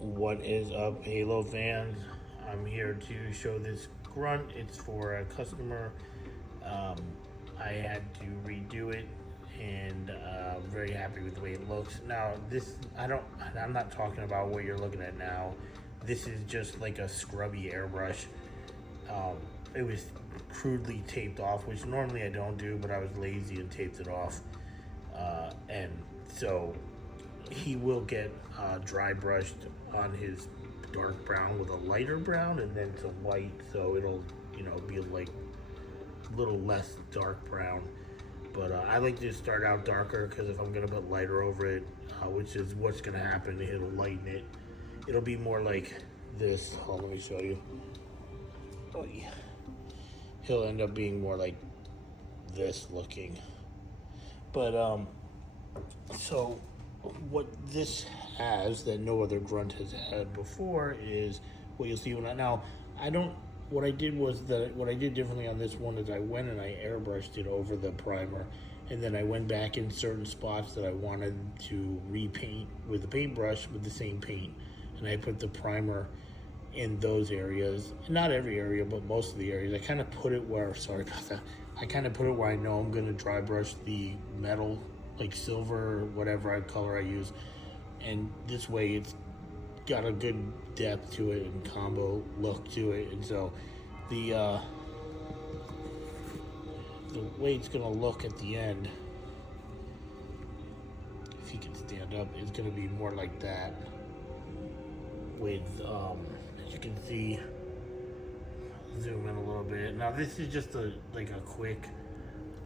What is up, Halo fans? I'm here to show this grunt. It's for a customer. Um, I had to redo it, and I'm very happy with the way it looks. Now, I'm not talking about what you're looking at now. This is just like a scrubby airbrush. Um, it was crudely taped off, which normally I don't do, but I was lazy and taped it off. And so he will get dry brushed on his dark brown with a lighter brown and then to white, so it'll be like a little less dark brown. But I like to start out darker because if I'm gonna put lighter over it, which is what's gonna happen, it'll lighten it. It'll be more like this. Hold on, let me show you. Oh yeah. He'll end up being more like this looking. But so what this has that no other grunt has had before is what you'll see when I don't what I did was that what I did differently on this one is I went and I airbrushed it over the primer, and then I went back in certain spots that I wanted to repaint with the paintbrush with the same paint, and I put the primer in those areas, not every area but most of the areas. I kind of put it where, sorry about that, I kind of put it where I know I'm going to dry brush the metal, like silver or whatever color I use, and this way it's got a good depth to it and combo look to it. And so the way it's gonna look at the end, if you can stand up, is gonna be more like that with as you can see, zoom in a little bit. Now this is just a quick,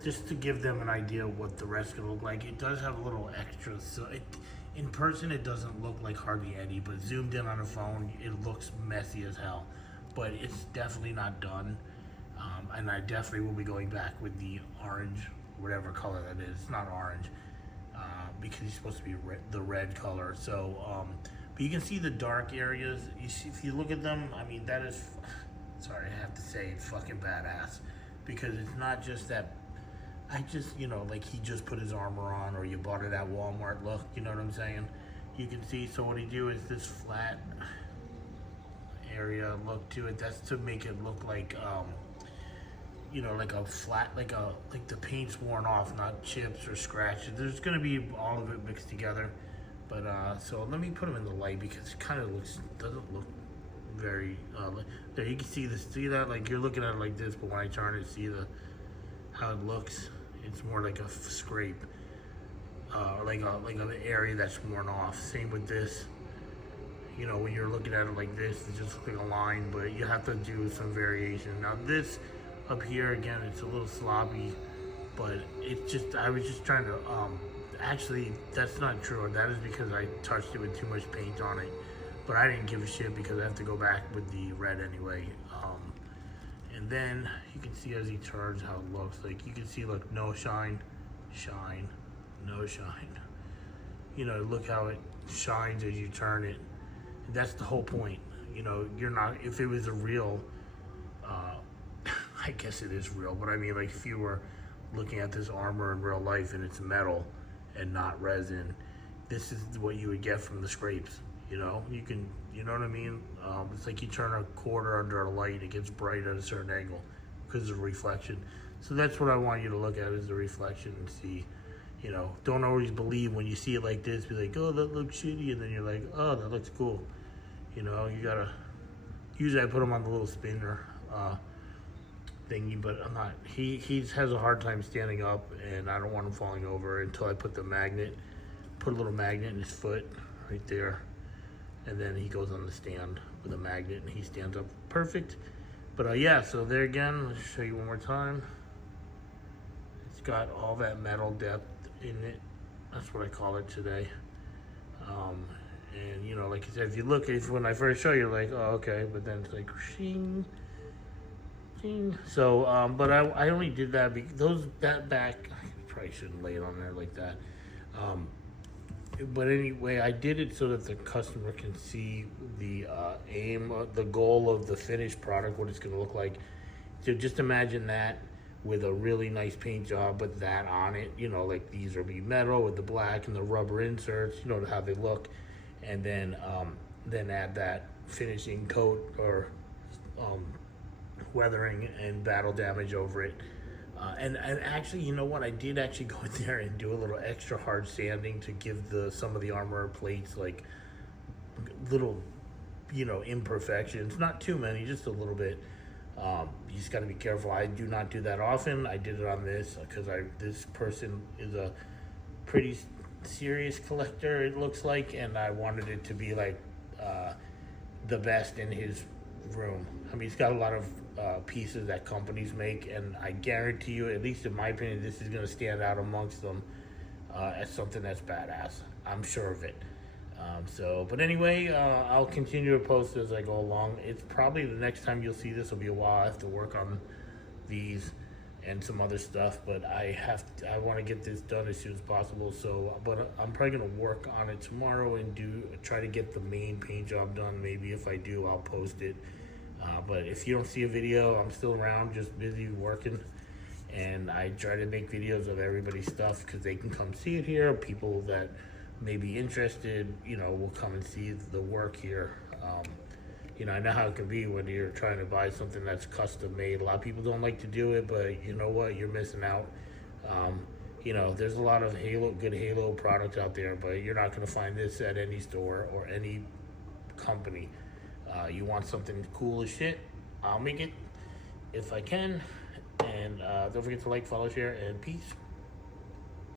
just to give them an idea of what the rest can look like. It does have a little extra, so in person it doesn't look like hardly any, but zoomed in on a phone it looks messy as hell. But it's definitely not done, and I definitely will be going back with the orange, whatever color that is. It's not orange, because it's supposed to be the red color. So, but you can see the dark areas. You see, if you look at them, I mean, that is, sorry, I have to say, it's fucking badass, because it's not just that. I just, like he just put his armor on, or you bought it at Walmart look, you know what I'm saying? You can see, so what he do is this flat area look to it. That's to make it look like, like a flat, like the paint's worn off, not chips or scratches. There's gonna be all of it mixed together. But, so let me put him in the light because it kind of doesn't look very, there you can see that, like you're looking at it like this, but when I turn it, see how it looks, it's more like a scrape, like an area that's worn off. Same with this. When you're looking at it like this, it just looks like a line, but you have to do some variation. Now this up here, again, it's a little sloppy, but it's just, I was just trying to, actually, that's not true. That is because I touched it with too much paint on it, but I didn't give a shit because I have to go back with the red anyway. And then you can see as he turns how it looks. Like you can see, look, no shine, shine, no shine. Look how it shines as you turn it. And that's the whole point. You're not, if it was a real, I guess it is real, but I mean, like if you were looking at this armor in real life and it's metal and not resin, this is what you would get from the scrapes. You can, you know what I mean? It's like you turn a quarter under a light, it gets bright at a certain angle because of reflection. So that's what I want you to look at, is the reflection, and see, don't always believe when you see it like this, be like, oh, that looks shitty, and then you're like, oh, that looks cool. You gotta, usually I put him on the little spinner thingy, but I'm not, he has a hard time standing up, and I don't want him falling over until I put a little magnet in his foot right there. And then he goes on the stand with a magnet and he stands up perfect. But yeah, so there again, let's show you one more time. It's got all that metal depth in it. That's what I call it today. And like I said, if you look, when I first show you, you're like, oh, okay, but then it's like, shing, shing. So, but I only did that because that back, I probably shouldn't lay it on there like that. But anyway, I did it so that the customer can see the the goal of the finished product, what it's going to look like. So just imagine that with a really nice paint job, but that on it, like these will be metal with the black and the rubber inserts, how they look. And then then add that finishing coat or um, weathering and battle damage over it. And actually, you know what? I did actually go in there and do a little extra hard sanding to give some of the armor plates like little, imperfections. Not too many, just a little bit. You just got to be careful. I do not do that often. I did it on this because this person is a pretty serious collector, it looks like, and I wanted it to be like the best in his room. I mean, he's got a lot of pieces that companies make, and I guarantee you, at least in my opinion, this is going to stand out amongst them as something that's badass. I'm sure of it. But anyway, I'll continue to post as I go along. It's probably the next time you'll see this will be a while. I have to work on these and some other stuff, but I want to get this done as soon as possible. So, but I'm probably gonna work on it tomorrow and try to get the main paint job done. Maybe if I do, I'll post it. But if you don't see a video, I'm still around, just busy working. And I try to make videos of everybody's stuff because they can come see it here. People that may be interested, will come and see the work here. I know how it can be when you're trying to buy something that's custom made. A lot of people don't like to do it, but you know what? You're missing out. There's a lot of good Halo product out there, but you're not going to find this at any store or any company. You want something cool as shit, I'll make it if I can. And don't forget to like, follow, share, and peace.